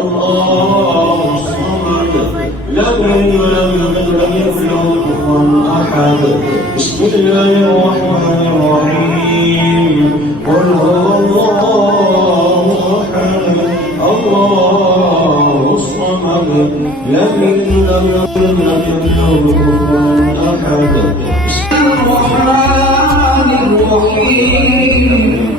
الله الصمد لم يلد ولم يكن له كفوا أحد بسم الله الرحمن الرحيم قل هو الله أحد الله الصمد لم يلد ولم يكن له كفوا أحد بسم الله الرحمن الرحيم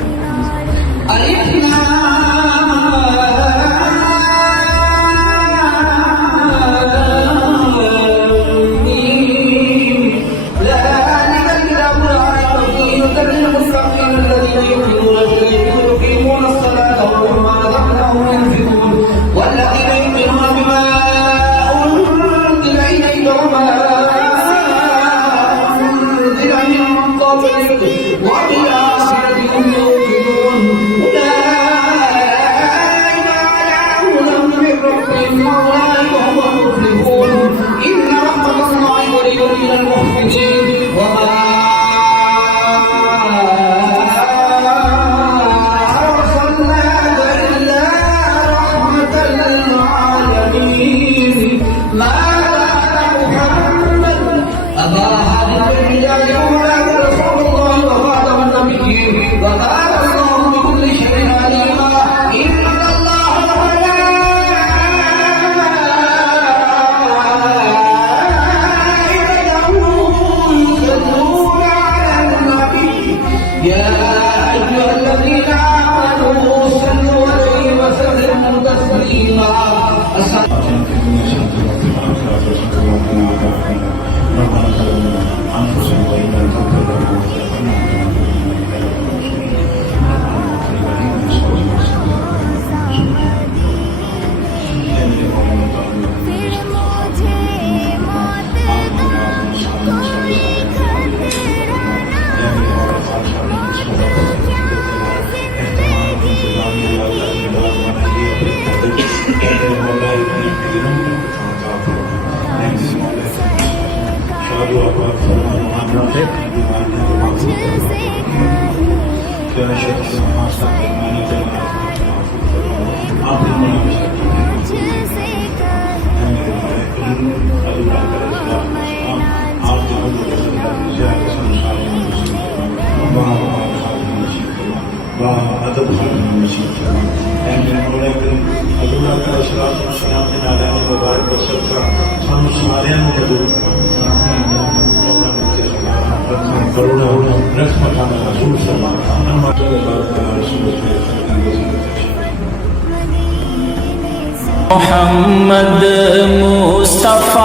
محمد مصطفیٰ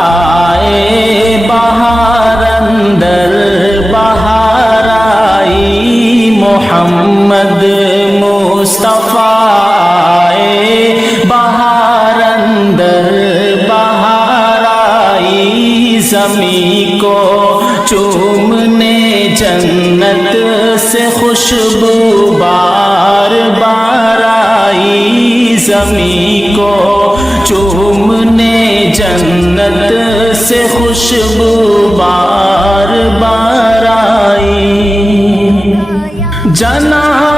آئے بہار اندر بہار آئی محمد مصطفیٰ آئے بہار اندر بہار آئی زمین کو چومنے جنت سے خوشبو بار بار آئی زمین کو چومنے جنت سے خوشبو بار بار آئی جنات